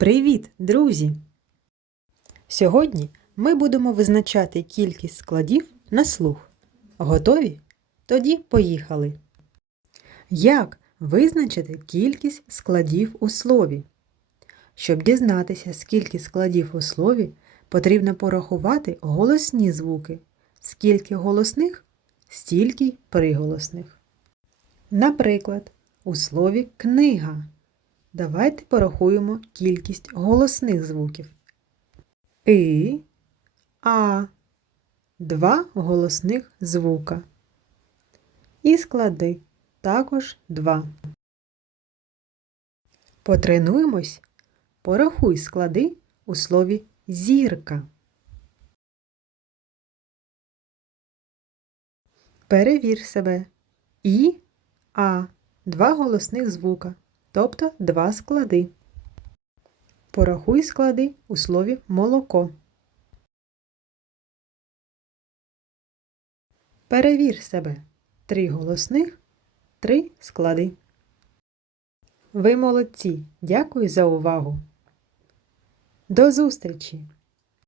Привіт, друзі! Сьогодні ми будемо визначати кількість складів на слух. Готові? Тоді поїхали. Як визначити кількість складів у слові? Щоб дізнатися, скільки складів у слові, потрібно порахувати голосні звуки. Скільки голосних, стільки й приголосних. Наприклад, у слові книга. Давайте порахуємо кількість голосних звуків. И, А. Два голосних звука. І склади також два. Потренуємось. Порахуй склади у слові зірка. Перевір себе. І, А. Два голосних звука, тобто два склади. Порахуй склади у слові молоко. Перевір себе. Три голосних, три склади. Ви молодці. Дякую за увагу. До зустрічі!